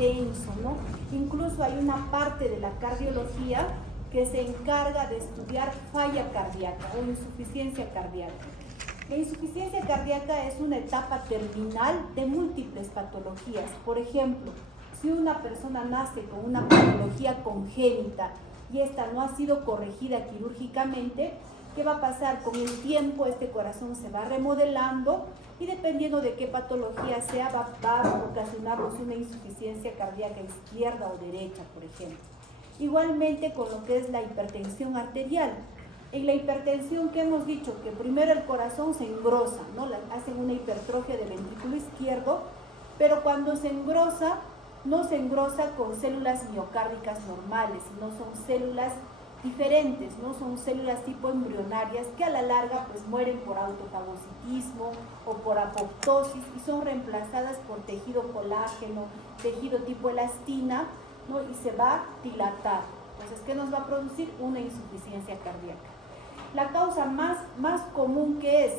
extenso, ¿no? Incluso hay una parte de la cardiología que se encarga de estudiar falla cardíaca o insuficiencia cardíaca. La insuficiencia cardíaca es una etapa terminal de múltiples patologías. Por ejemplo, si una persona nace con una patología congénita y esta no ha sido corregida quirúrgicamente, ¿qué va a pasar? Con el tiempo este corazón se va remodelando y dependiendo de qué patología sea, va a ocasionarnos una insuficiencia cardíaca izquierda o derecha, por ejemplo. Igualmente con lo que es la hipertensión arterial. En la hipertensión, ¿qué hemos dicho? Que primero el corazón se engrosa, ¿no? Hacen una hipertrofia del ventrículo izquierdo, pero cuando se engrosa, no se engrosa con células miocárdicas normales, sino son células diferentes, ¿no? Son células tipo embrionarias que a la larga pues mueren por autofagocitismo o por apoptosis y son reemplazadas por tejido colágeno, tejido tipo elastina, ¿no? Y se va a dilatar. Entonces, ¿qué nos va a producir? Una insuficiencia cardíaca. La causa más común que es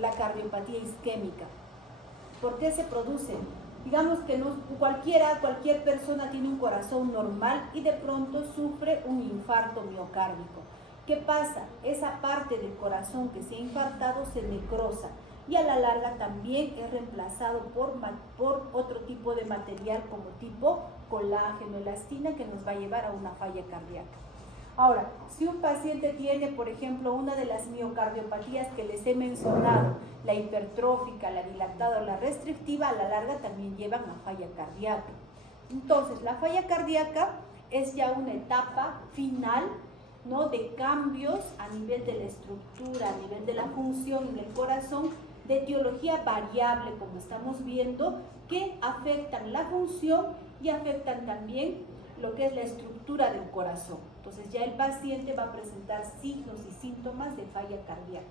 la cardiopatía isquémica. ¿Por qué se produce? Digamos que cualquier persona tiene un corazón normal y de pronto sufre un infarto miocárdico. ¿Qué pasa? Esa parte del corazón que se ha infartado se necrosa y a la larga también es reemplazado por otro tipo de material como tipo colágeno, elastina, que nos va a llevar a una falla cardíaca. Ahora, si un paciente tiene, por ejemplo, una de las miocardiopatías que les he mencionado, la hipertrófica, la dilatada o la restrictiva, a la larga también llevan a falla cardíaca. Entonces, la falla cardíaca es ya una etapa final, ¿no? De cambios a nivel de la estructura, a nivel de la función del corazón, de etiología variable, como estamos viendo, que afectan la función y afectan también lo que es la estructura del corazón. Entonces ya el paciente va a presentar signos y síntomas de falla cardíaca.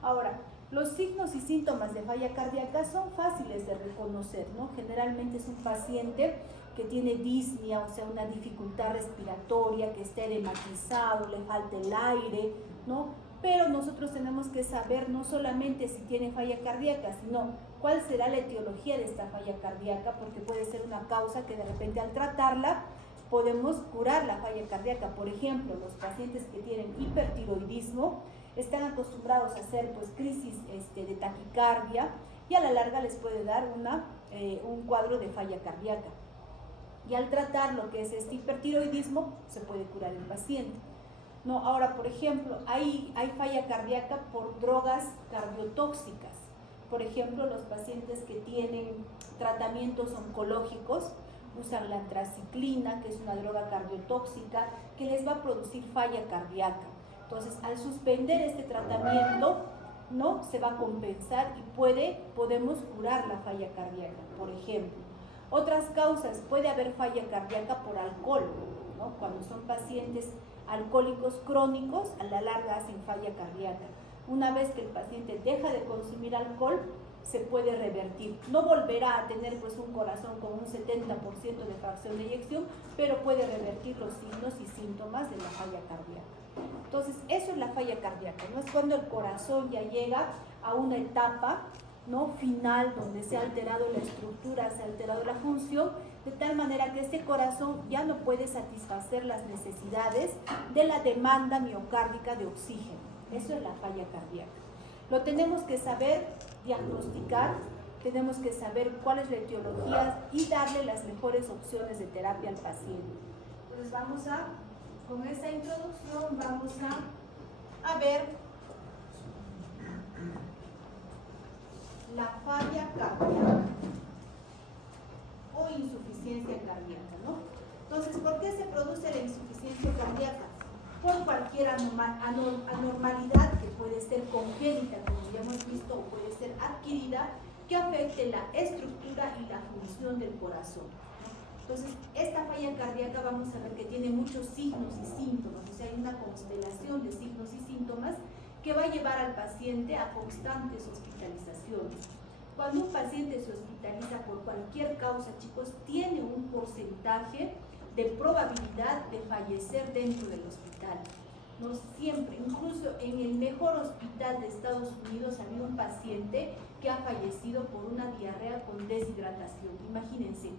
Ahora, los signos y síntomas de falla cardíaca son fáciles de reconocer, ¿no? Generalmente es un paciente que tiene disnea, o sea, una dificultad respiratoria, que está edematizado, le falta el aire, ¿no? Pero nosotros tenemos que saber no solamente si tiene falla cardíaca, sino cuál será la etiología de esta falla cardíaca, porque puede ser una causa que de repente al tratarla podemos curar la falla cardíaca. Por ejemplo, los pacientes que tienen hipertiroidismo están acostumbrados a hacer pues crisis de taquicardia y a la larga les puede dar un cuadro de falla cardíaca. Y al tratar lo que es este hipertiroidismo se puede curar el paciente. No, ahora, por ejemplo, hay falla cardíaca por drogas cardiotóxicas. Por ejemplo, los pacientes que tienen tratamientos oncológicos usan la antraciclina, que es una droga cardiotóxica, que les va a producir falla cardíaca. Entonces, al suspender este tratamiento, ¿no? Se va a compensar y podemos curar la falla cardíaca, por ejemplo. Otras causas, puede haber falla cardíaca por alcohol, ¿no? Cuando son pacientes alcohólicos crónicos, a la larga hacen falla cardíaca. Una vez que el paciente deja de consumir alcohol, se puede revertir. No volverá a tener pues un corazón con un 70% de fracción de eyección, pero puede revertir los signos y síntomas de la falla cardíaca. Entonces, eso es la falla cardíaca, ¿no? Es cuando el corazón ya llega a una etapa, ¿no? Final, donde se ha alterado la estructura, se ha alterado la función, de tal manera que este corazón ya no puede satisfacer las necesidades de la demanda miocárdica de oxígeno. Eso es la falla cardíaca. Lo tenemos que saber diagnosticar, tenemos que saber cuál es la etiología y darle las mejores opciones de terapia al paciente. Entonces con esta introducción vamos a ver la falla cardíaca o insuficiencia cardíaca, ¿no? Entonces, ¿por qué se produce la insuficiencia cardíaca? Por cualquier anormalidad que puede ser congénita, como ya hemos visto, o puede ser adquirida, que afecte la estructura y la función del corazón. Entonces, esta falla cardíaca vamos a ver que tiene muchos signos y síntomas, o sea, hay una constelación de signos y síntomas que va a llevar al paciente a constantes hospitalizaciones. Cuando un paciente se hospitaliza por cualquier causa, chicos, tiene un porcentaje de probabilidad de fallecer dentro del hospital. No siempre, incluso en el mejor hospital de Estados Unidos había un paciente que ha fallecido por una diarrea con deshidratación. Imagínense,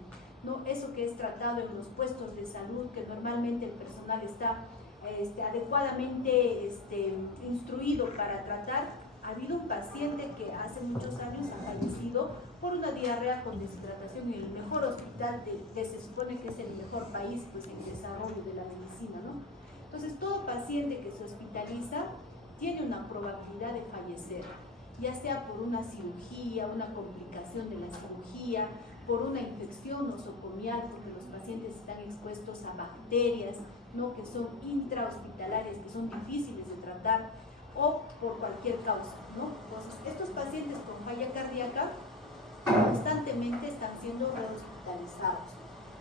¿no? Eso que es tratado en los puestos de salud, que normalmente el personal está adecuadamente instruido para tratar. Ha habido un paciente que hace muchos años ha fallecido por una diarrea con deshidratación en el mejor hospital que se supone que es el mejor país pues, en desarrollo de la medicina, ¿no? Entonces, todo paciente que se hospitaliza tiene una probabilidad de fallecer, ya sea por una cirugía, una complicación de la cirugía, por una infección nosocomial, porque los pacientes están expuestos a bacterias, ¿no? Que son intrahospitalarias, que son difíciles de tratar, o por cualquier causa, ¿no? Entonces, estos pacientes con falla cardíaca constantemente están siendo rehospitalizados.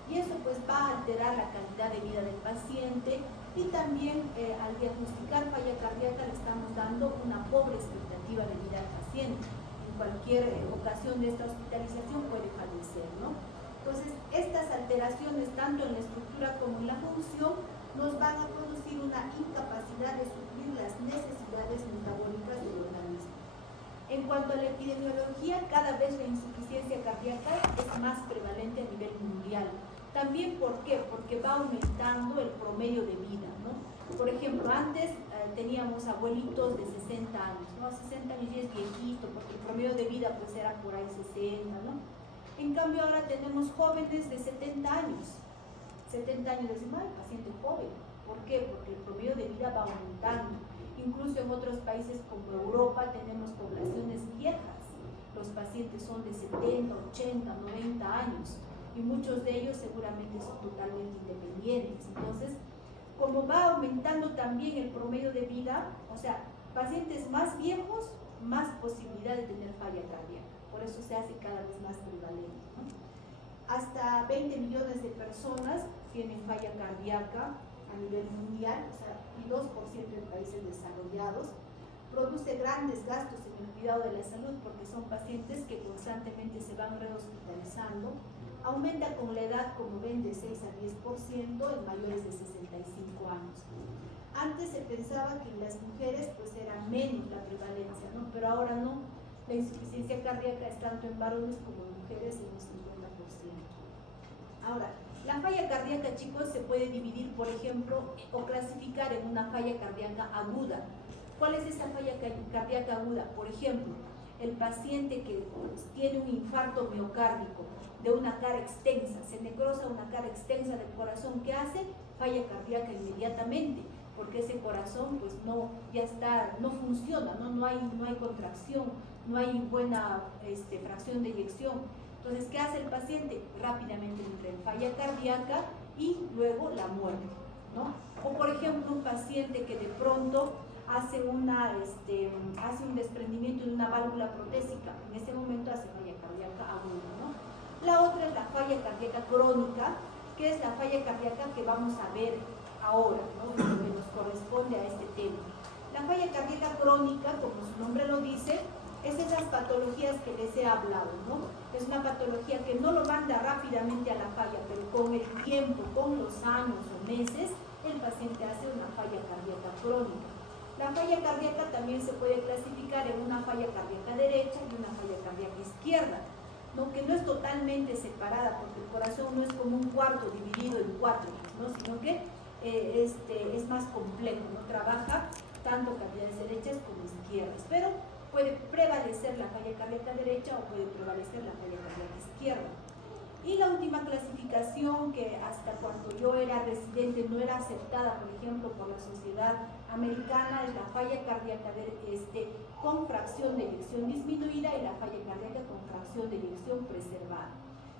Y eso pues va a alterar la calidad de vida del paciente y también al diagnosticar falla cardíaca le estamos dando una pobre expectativa de vida al paciente. En cualquier ocasión de esta hospitalización puede fallecer, ¿no? Entonces, estas alteraciones tanto en la estructura como en la función nos van a producir una incapacidad de suplir las necesidades metabólicas del organismo. En cuanto a la epidemiología, cada vez la insuficiencia cardíaca es más prevalente a nivel mundial. También, ¿por qué? Porque va aumentando el promedio de vida, ¿no? Por ejemplo, antes teníamos abuelitos de 60 años, ¿no? 60 años ya es viejito, porque el promedio de vida pues era por ahí 60, ¿no? En cambio, ahora tenemos jóvenes de 70 años. 70 años decimos, ay, paciente joven. ¿Por qué? Porque el promedio de vida va aumentando. Incluso en otros países como Europa tenemos poblaciones viejas. Los pacientes son de 70, 80, 90 años y muchos de ellos seguramente son totalmente independientes. Entonces, como va aumentando también el promedio de vida, o sea, pacientes más viejos, más posibilidad de tener falla cardíaca. Por eso se hace cada vez más prevalente, ¿no? Hasta 20 millones de personas tienen falla cardíaca a nivel mundial, o sea, y 2% en países desarrollados. Produce grandes gastos en el cuidado de la salud porque son pacientes que constantemente se van rehospitalizando. Aumenta con la edad, como ven, de 6 a 10% en mayores de 65 años. Antes se pensaba que en las mujeres pues era menos la prevalencia, ¿no? Pero ahora no. La insuficiencia cardíaca es tanto en varones como en mujeres en un 50%. Ahora, la falla cardíaca, chicos, se puede dividir, por ejemplo, o clasificar en una falla cardíaca aguda. ¿Cuál es esa falla cardíaca aguda? Por ejemplo, el paciente que tiene un infarto miocárdico de una cara extensa, se necrosa una cara extensa del corazón, ¿qué hace? Falla cardíaca inmediatamente, porque ese corazón pues no funciona, no hay contracción, no hay buena fracción de eyección. Entonces, ¿qué hace el paciente? Rápidamente entra en falla cardíaca y luego la muerte, ¿no? O por ejemplo, un paciente que de pronto hace un desprendimiento de una válvula protésica, en ese momento hace falla cardíaca aguda, ¿no? La otra es la falla cardíaca crónica, que es la falla cardíaca que vamos a ver ahora, ¿no? Lo que nos corresponde a este tema. La falla cardíaca crónica, como su nombre lo dice, es esas patologías que les he hablado, ¿no? Es una patología que no lo manda rápidamente a la falla, pero con el tiempo, con los años o meses, el paciente hace una falla cardíaca crónica. La falla cardíaca también se puede clasificar en una falla cardíaca derecha y una falla cardíaca izquierda, ¿no? Que no es totalmente separada, porque el corazón no es como un cuarto dividido en 4, ¿no? Sino que es más complejo, ¿no? Trabaja tanto cavidades derechas como izquierdas, pero puede prevalecer la falla cardíaca derecha o puede prevalecer la falla cardíaca izquierda. Y la última clasificación, que hasta cuando yo era residente no era aceptada, por ejemplo, por la Sociedad Americana, es la falla cardíaca con fracción de eyección disminuida y la falla cardíaca con fracción de eyección preservada.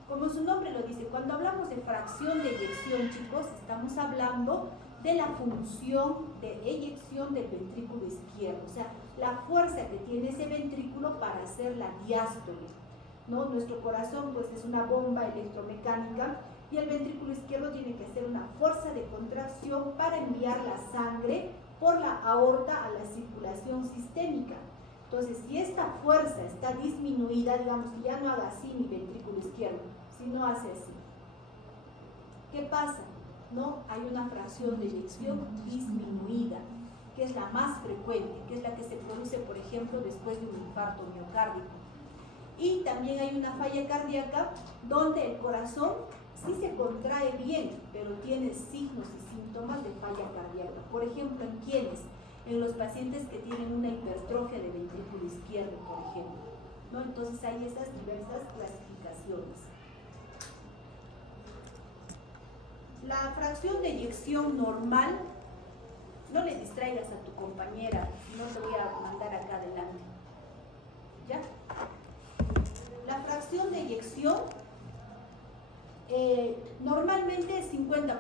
Como su nombre lo dice, cuando hablamos de fracción de eyección, chicos, estamos hablando de la función de eyección del ventrículo izquierdo, o sea, la fuerza que tiene ese ventrículo para hacer la diástole, ¿no? Nuestro corazón pues es una bomba electromecánica y el ventrículo izquierdo tiene que hacer una fuerza de contracción para enviar la sangre por la aorta a la circulación sistémica. Entonces, si esta fuerza está disminuida, digamos que ya no haga así mi ventrículo izquierdo, sino hace así, ¿qué pasa? ¿No? Hay una fracción de eyección disminuida, que es la más frecuente, que es la que se produce, por ejemplo, después de un infarto miocárdico. Y también hay una falla cardíaca donde el corazón sí se contrae bien, pero tiene signos y síntomas de falla cardíaca. Por ejemplo, ¿en quiénes? En los pacientes que tienen una hipertrofia de ventrículo izquierdo, por ejemplo, ¿no? Entonces hay esas diversas clasificaciones. La fracción de eyección normal, no le distraigas a tu compañera, no te voy a mandar acá adelante. ¿Ya? La fracción de eyección normalmente es 50%,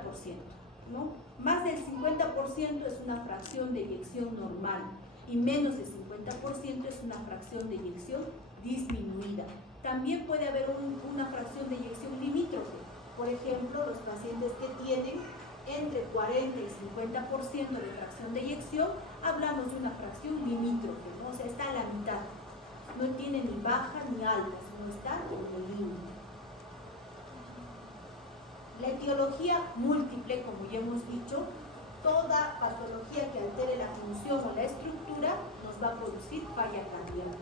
¿no? Más del 50% es una fracción de eyección normal y menos del 50% es una fracción de eyección disminuida. También puede haber una fracción de eyección limítrofe. Por ejemplo, los pacientes que tienen entre 40 y 50% de fracción de eyección, hablamos de una fracción limítrofe, ¿no? O sea, está a la mitad. No tiene ni baja ni alta, sino está en el límite. La etiología múltiple, como ya hemos dicho, toda patología que altere la función o la estructura nos va a producir falla cardíaca.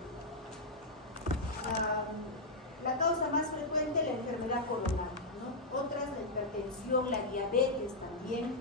La causa más frecuente es la enfermedad coronaria, ¿no? Otras, la hipertensión, la diabetes también.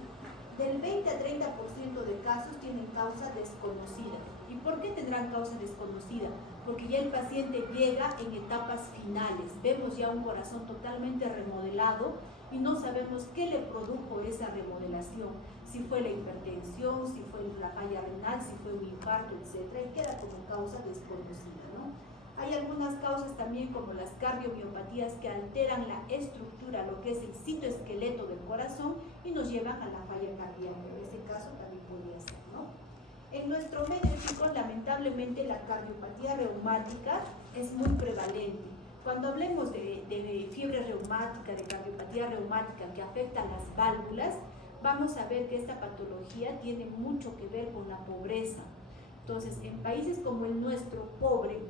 Del 20 a 30% de casos tienen causa desconocida. ¿Y por qué tendrán causa desconocida? Porque ya el paciente llega en etapas finales. Vemos ya un corazón totalmente remodelado y no sabemos qué le produjo esa remodelación. Si fue la hipertensión, si fue la falla renal, si fue un infarto, etc. Y queda como causa desconocida, ¿no? Hay algunas causas también como las cardiomiopatías que alteran la estructura, lo que es el citoesqueleto del corazón y nos llevan a la falla cardíaca. En ese caso también podría ser, ¿no? En nuestro medio, chicos, lamentablemente la cardiopatía reumática es muy prevalente. Cuando hablemos de fiebre reumática, de cardiopatía reumática que afecta las válvulas, vamos a ver que esta patología tiene mucho que ver con la pobreza. Entonces, en países como el nuestro, pobre,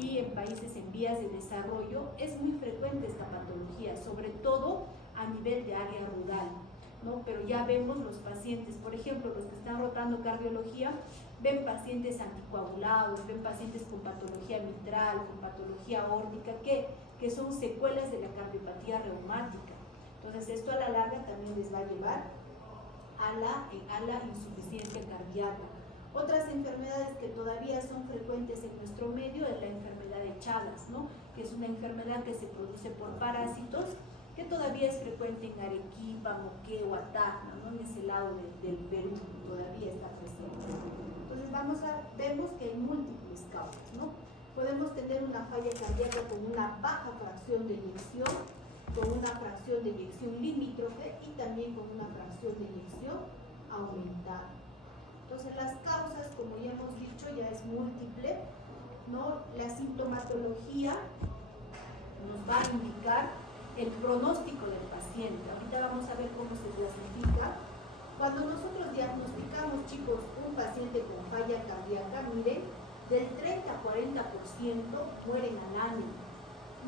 y en países en vías de desarrollo, es muy frecuente esta patología, sobre todo a nivel de área rural, ¿no? Pero ya vemos los pacientes, por ejemplo, los que están rotando cardiología, ven pacientes anticoagulados, ven pacientes con patología mitral, con patología aórtica, que son secuelas de la cardiopatía reumática. Entonces, esto a la larga también les va a llevar a la insuficiencia cardíaca. Otras enfermedades que todavía son frecuentes en nuestro medio es la enfermedad de Chagas, ¿no? Que es una enfermedad que se produce por parásitos, que todavía es frecuente en Arequipa, Moquegua, Tacna, ¿no? En ese lado del Perú todavía está presente. Entonces vemos que hay múltiples causas, ¿no? Podemos tener una falla cardíaca con una baja fracción de eyección, con una fracción de eyección limítrofe y también con una fracción de eyección aumentada. Entonces las causas, como ya hemos dicho, ya es múltiple, ¿no? La sintomatología nos va a indicar el pronóstico del paciente. Ahorita vamos a ver cómo se clasifica. Cuando nosotros diagnosticamos, chicos, un paciente con falla cardíaca, miren, del 30 a 40% mueren al año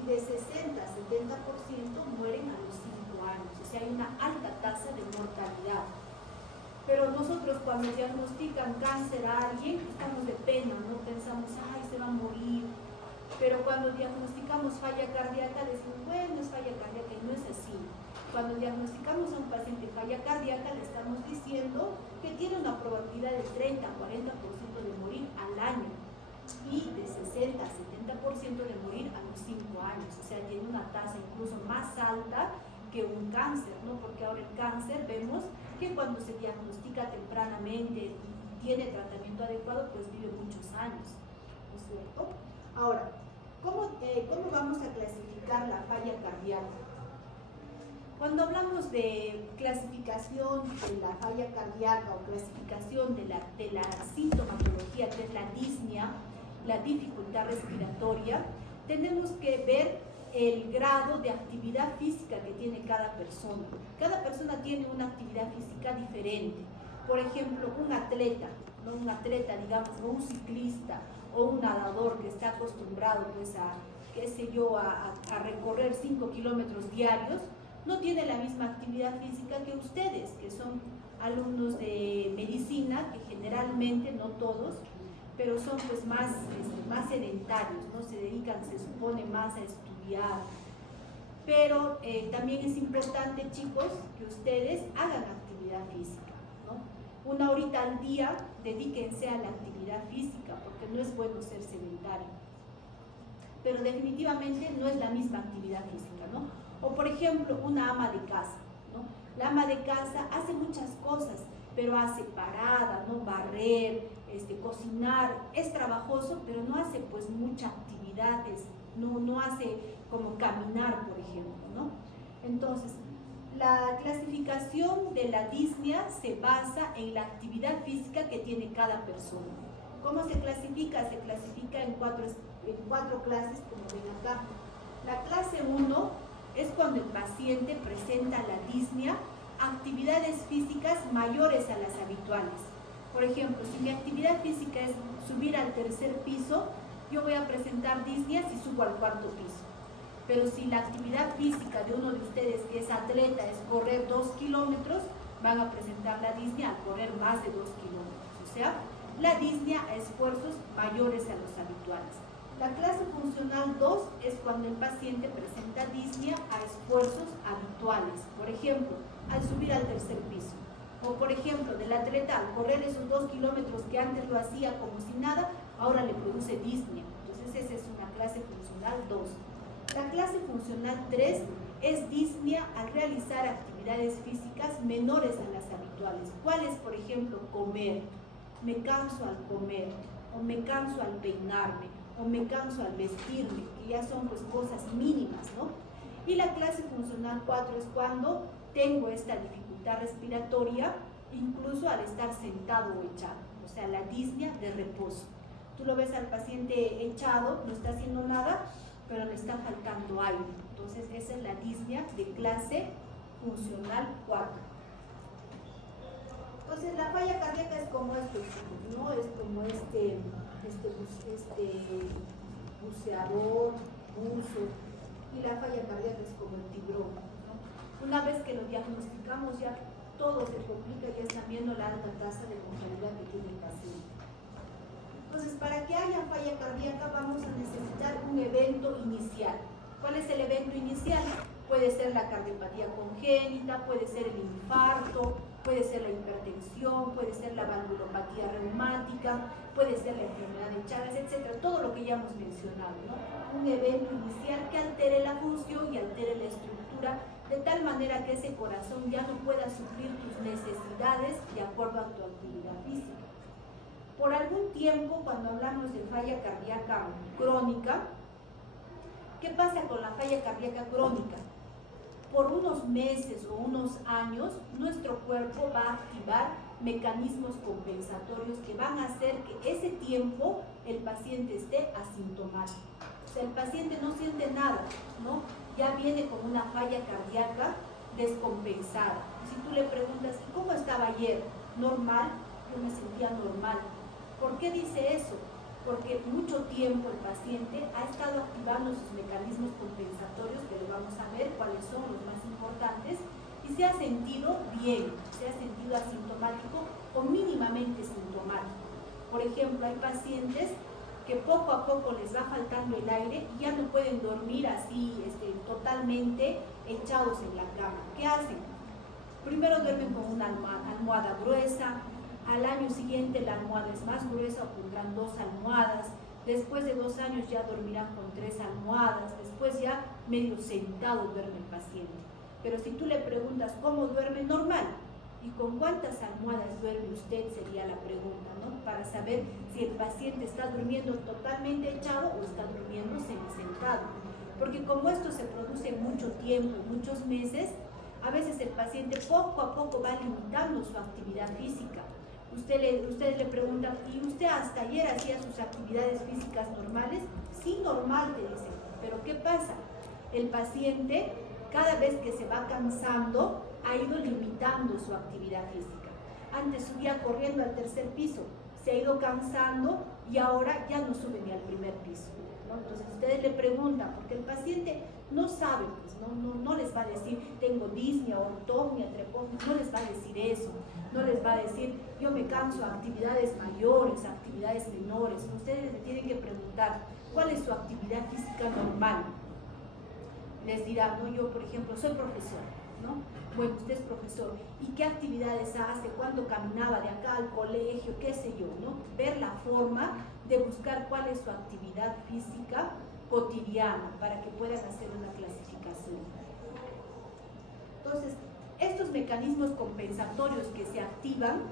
y de 60 a 70% mueren a los 5 años. O sea, hay una alta tasa de mortalidad. Pero nosotros cuando diagnostican cáncer a alguien, estamos de pena, ¿no? Pensamos, ay, se va a morir. Pero cuando diagnosticamos falla cardíaca, decimos, bueno, es falla cardíaca, y no es así. Cuando diagnosticamos a un paciente falla cardíaca, le estamos diciendo que tiene una probabilidad de 30 a 40% de morir al año y de 60 a 70% de morir a los 5 años. O sea, tiene una tasa incluso más alta que un cáncer, ¿no? Porque ahora el cáncer vemos que cuando se diagnostica tempranamente y tiene tratamiento adecuado, pues vive muchos años, ¿no es cierto? Ahora, ¿cómo vamos a clasificar la falla cardíaca? Cuando hablamos de clasificación de la falla cardíaca o clasificación de la sintomatología, que es la disnea, la dificultad respiratoria, tenemos que ver el grado de actividad física que tiene cada persona. Cada persona tiene una actividad física diferente. Por ejemplo, un atleta, ¿no? Un atleta, digamos, o un ciclista o un nadador que está acostumbrado pues a recorrer 5 kilómetros diarios, no tiene la misma actividad física que ustedes, que son alumnos de medicina, que generalmente, no todos, pero son pues más sedentarios, ¿no? Se dedican, se supone, más a estudiar. pero también es importante, chicos, que ustedes hagan actividad física, ¿no? Una horita al día, dedíquense a la actividad física, porque no es bueno ser sedentario. Pero definitivamente no es la misma actividad física, ¿no? O por ejemplo, una ama de casa, ¿no? La ama de casa hace muchas cosas, pero hace parada, ¿no? Barrer, cocinar, es trabajoso, pero no hace pues muchas actividades, no hace como caminar, por ejemplo, ¿no? Entonces, la clasificación de la disnea se basa en la actividad física que tiene cada persona. ¿Cómo se clasifica? Se clasifica en cuatro clases, como ven acá. La clase 1 es cuando el paciente presenta la disnea, actividades físicas mayores a las habituales. Por ejemplo, si mi actividad física es subir al tercer piso, yo voy a presentar disnea si subo al cuarto piso. Pero si la actividad física de uno de ustedes que es atleta es correr 2 kilómetros, van a presentar la disnea al correr más de 2 kilómetros. O sea, la disnea a esfuerzos mayores a los habituales. La clase funcional 2 es cuando el paciente presenta disnea a esfuerzos habituales. Por ejemplo, al subir al tercer piso. O por ejemplo, del atleta al correr esos 2 kilómetros que antes lo hacía como si nada, ahora le produce disnea. Entonces esa es una clase funcional 2. La clase funcional 3 es disnea al realizar actividades físicas menores a las habituales. ¿Cuáles? Por ejemplo, comer. Me canso al comer, o me canso al peinarme, o me canso al vestirme, que ya son pues cosas mínimas, ¿no? Y la clase funcional 4 es cuando tengo esta dificultad respiratoria, incluso al estar sentado o echado, o sea, la disnea de reposo. Tú lo ves al paciente echado, no está haciendo nada, pero le está faltando aire. Entonces, esa es la disnea de clase funcional 4. Entonces, la falla cardíaca es como esto, ¿no? Es como este buceador, buzo, y la falla cardíaca es como el tiburón, ¿no? Una vez que lo diagnosticamos, ya todo se complica, ya están viendo la alta tasa de mortalidad que tiene el paciente. Entonces, para que haya falla cardíaca vamos a necesitar un evento inicial. ¿Cuál es el evento inicial? Puede ser la cardiopatía congénita, puede ser el infarto, puede ser la hipertensión, puede ser la valvulopatía reumática, puede ser la enfermedad de Chagas, etc. Todo lo que ya hemos mencionado, ¿no? Un evento inicial que altere la función y altere la estructura de tal manera que ese corazón ya no pueda suplir tus necesidades de acuerdo a tu actividad física. Por algún tiempo, cuando hablamos de falla cardíaca crónica, ¿qué pasa con la falla cardíaca crónica? Por unos meses o unos años, nuestro cuerpo va a activar mecanismos compensatorios que van a hacer que ese tiempo el paciente esté asintomático. O sea, el paciente no siente nada, ¿no? Ya viene con una falla cardíaca descompensada. Si tú le preguntas, ¿cómo estaba ayer? Normal, yo me sentía normal. ¿Por qué dice eso? Porque mucho tiempo el paciente ha estado activando sus mecanismos compensatorios, que vamos a ver cuáles son los más importantes, y se ha sentido bien, se ha sentido asintomático o mínimamente sintomático. Por ejemplo, hay pacientes que poco a poco les va faltando el aire y ya no pueden dormir así totalmente echados en la cama. ¿Qué hacen? Primero duermen con una almohada gruesa. Al año siguiente la almohada es más gruesa, o pondrán 2 almohadas. Después de 2 años ya dormirán con 3 almohadas. Después ya medio sentado duerme el paciente. Pero si tú le preguntas cómo duerme, normal. ¿Y con cuántas almohadas duerme usted? Sería la pregunta, ¿no? Para saber si el paciente está durmiendo totalmente echado o está durmiendo sentado. Porque como esto se produce mucho tiempo, muchos meses, a veces el paciente poco a poco va limitando su actividad física. Ustedes le preguntan, ¿y usted hasta ayer hacía sus actividades físicas normales? Sí, normal, te dicen. Pero ¿qué pasa? El paciente, cada vez que se va cansando, ha ido limitando su actividad física. Antes subía corriendo al tercer piso, se ha ido cansando y ahora ya no sube ni al primer piso, ¿no? Entonces ustedes le preguntan, porque el paciente no sabe, pues, no les va a decir tengo disnea, ortognia, trepognia, no les va a decir eso, no les va a decir yo me canso a actividades mayores, a actividades menores. Ustedes le tienen que preguntar cuál es su actividad física normal. les dirá, ¿no? Yo, por ejemplo, soy profesor, ¿no? Bueno, usted es profesor, ¿y qué actividades hace? ¿Cuándo caminaba de acá al colegio? ¿Qué sé yo, no? Ver la forma de buscar cuál es su actividad física cotidiana para que puedan hacer una clasificación. Entonces, estos mecanismos compensatorios que se activan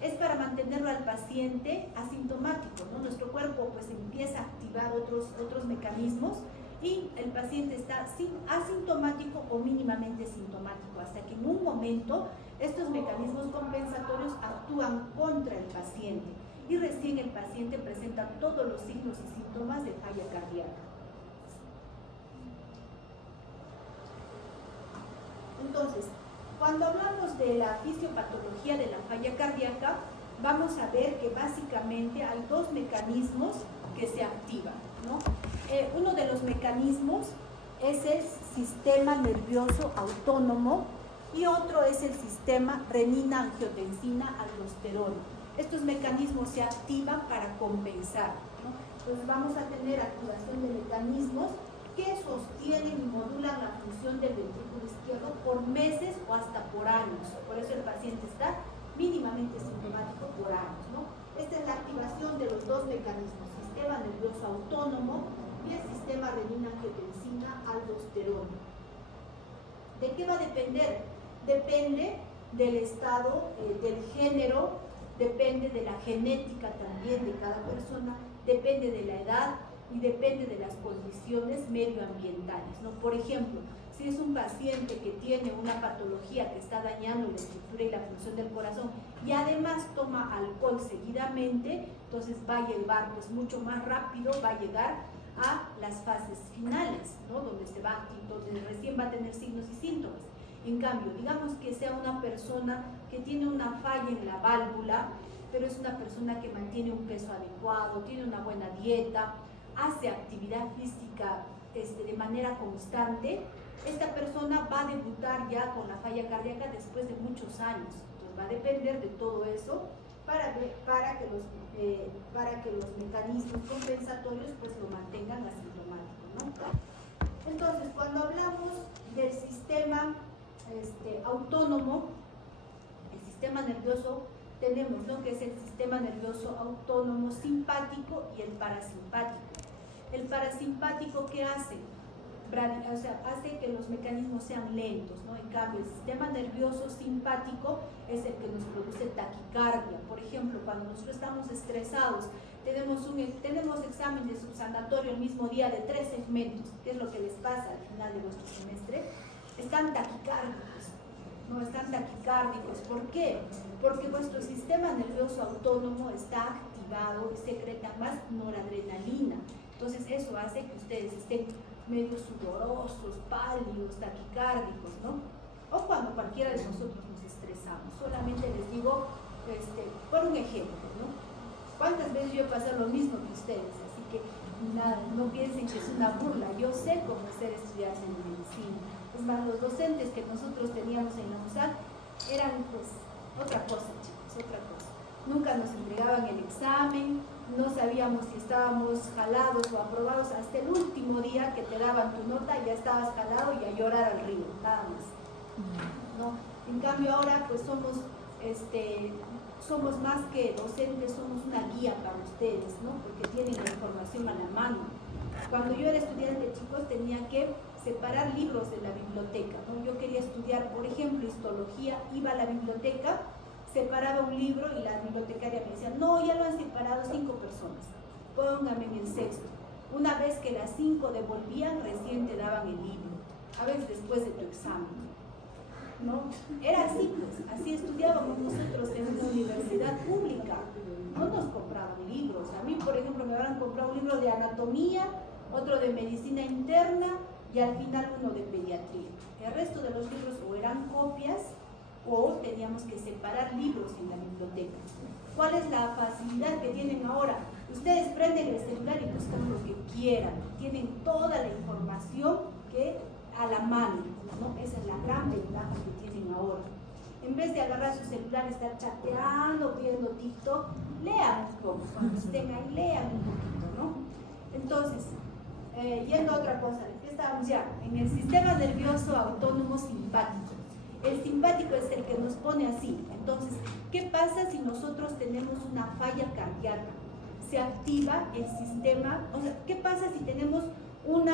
es para mantenerlo al paciente asintomático, ¿no? Nuestro cuerpo pues empieza a activar otros mecanismos y el paciente está asintomático o mínimamente sintomático, hasta que en un momento estos mecanismos compensatorios actúan contra el paciente y recién el paciente presenta todos los signos y síntomas de falla cardíaca. Entonces, cuando hablamos de la fisiopatología de la falla cardíaca, vamos a ver que básicamente hay dos mecanismos que se activan, ¿no? Uno de los mecanismos es el sistema nervioso autónomo y otro es el sistema renina-angiotensina-aldosterona. Estos mecanismos se activan para compensar, ¿no? Entonces vamos a tener activación de mecanismos que sostienen y modulan la función del ventrículo izquierdo por meses o hasta por años. Por eso el paciente está mínimamente sintomático por años, ¿no? Esta es la activación de los dos mecanismos, sistema nervioso autónomo y el sistema renina-angiotensina-aldosterona. ¿De qué va a depender? Depende del estado, del género, depende de la genética también de cada persona, depende de la edad y depende de las condiciones medioambientales, ¿no? Por ejemplo, si es un paciente que tiene una patología que está dañando la estructura y la función del corazón y además toma alcohol seguidamente, entonces va a llevar pues mucho más rápido, va a llegar a las fases finales, ¿no? Donde recién va a tener signos y síntomas. En cambio, digamos que sea una persona que tiene una falla en la válvula, pero es una persona que mantiene un peso adecuado, tiene una buena dieta, hace actividad física de manera constante, esta persona va a debutar ya con la falla cardíaca después de muchos años. Entonces va a depender de todo eso para que los mecanismos compensatorios pues lo mantengan asintomático, ¿no? Entonces, cuando hablamos del sistema autónomo, el sistema nervioso, tenemos lo que es el sistema nervioso autónomo simpático y el parasimpático. El parasimpático, ¿qué hace? Hace que los mecanismos sean lentos, ¿no? En cambio, el sistema nervioso simpático es el que nos produce taquicardia. Por ejemplo, cuando nosotros estamos estresados, tenemos examen de subsanatorio el mismo día de 3 segmentos, ¿qué es lo que les pasa al final de vuestro semestre? Están taquicárdicos, ¿no? Están taquicárdicos. ¿Por qué? Porque vuestro sistema nervioso autónomo está activado y secreta más noradrenalina. Entonces eso hace que ustedes estén medio sudorosos, pálidos, taquicárdicos, ¿no? O cuando cualquiera de nosotros nos estresamos. Solamente les digo, por un ejemplo, ¿no? ¿Cuántas veces yo he pasado lo mismo que ustedes? Así que nada, no piensen que es una burla. Yo sé cómo ser estudiante en medicina. Es más, los docentes que nosotros teníamos en la USAC eran pues otra cosa, chicos, otra cosa. Nunca nos entregaban el examen, no sabíamos si estábamos jalados o aprobados hasta el último día que te daban tu nota, ya estabas jalado y a llorar al río, nada más, ¿no? En cambio ahora pues somos más que docentes, somos una guía para ustedes, ¿no? Porque tienen la información a la mano. Cuando yo era estudiante, chicos, tenía que separar libros de la biblioteca, ¿no? Yo quería estudiar, por ejemplo, histología, iba a la biblioteca, separaba un libro y la bibliotecaria me decía, no, ya lo han separado 5 personas, póngame en el 6º. Una vez que las 5 devolvían, recién te daban el libro, a veces después de tu examen, ¿no? Era así, pues, así estudiábamos nosotros en una universidad pública, no nos compraban libros. A mí, por ejemplo, me habrán comprado un libro de anatomía, otro de medicina interna y al final uno de pediatría. El resto de los libros o eran copias o teníamos que separar libros en la biblioteca. ¿Cuál es la facilidad que tienen ahora? Ustedes prenden el celular y buscan lo que quieran, tienen toda la información que a la mano, ¿no? Esa es la gran ventaja que tienen ahora. En vez de agarrar su celular y estar chateando, viendo TikTok, lean un poco, cuando estén ahí, lean un poquito, ¿no? Entonces, yendo a otra cosa, ¿qué estamos ya en el sistema nervioso autónomo simpático. El simpático es el que nos pone así. Entonces, ¿qué pasa si nosotros tenemos una falla cardíaca? Se activa el sistema, o sea, ¿qué pasa si tenemos un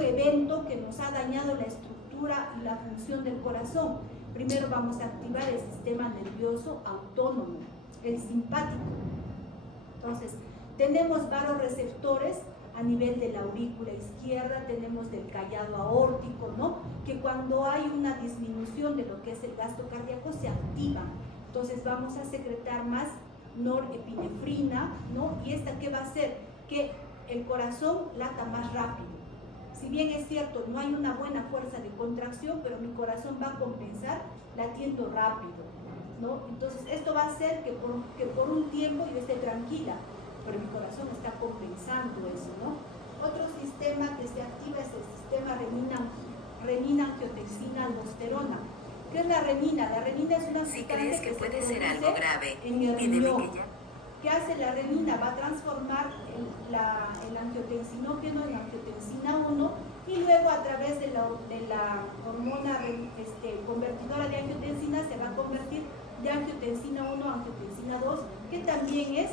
evento que nos ha dañado la estructura y la función del corazón? Primero vamos a activar el sistema nervioso autónomo, el simpático. Entonces, tenemos varoreceptores a nivel de la aurícula izquierda, tenemos del callado aórtico, ¿no? Que cuando hay una disminución de lo que es el gasto cardíaco se activan. Entonces vamos a secretar más norepinefrina, ¿no? Y esta, ¿qué va a hacer? Que el corazón lata más rápido. Si bien es cierto, no hay una buena fuerza de contracción, pero mi corazón va a compensar latiendo rápido, ¿no? Entonces esto va a hacer que por un tiempo yo esté tranquila, pero mi corazón está compensando eso, ¿no? Otro sistema que se activa es el sistema renina-angiotensina-aldosterona. ¿Qué es la renina? La renina es una sustancia que puede ser algo grave en el riñón. ¿Qué hace la renina? Va a transformar el angiotensinógeno en angiotensina 1 y luego a través de la hormona convertidora de angiotensina se va a convertir de angiotensina 1 a angiotensina 2, que también es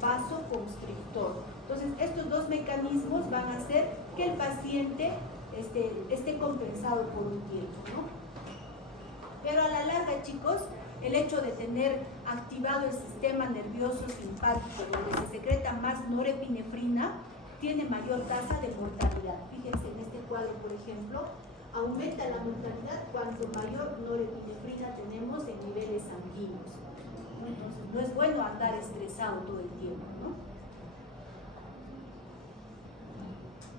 vasoconstrictor. Entonces, estos dos mecanismos van a hacer que el paciente esté compensado por un tiempo, ¿no? Pero a la larga, chicos, el hecho de tener activado el sistema nervioso simpático, donde se secreta más norepinefrina, tiene mayor tasa de mortalidad. Fíjense en este cuadro, por ejemplo, aumenta la mortalidad cuanto mayor norepinefrina tenemos en niveles sanguíneos. Entonces, no es bueno andar estresado todo el tiempo, ¿no?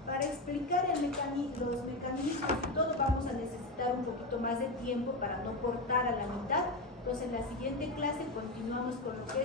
Para explicar los mecanismos y todo, vamos a necesitar un poquito más de tiempo para no cortar a la mitad. Entonces, en la siguiente clase continuamos con lo que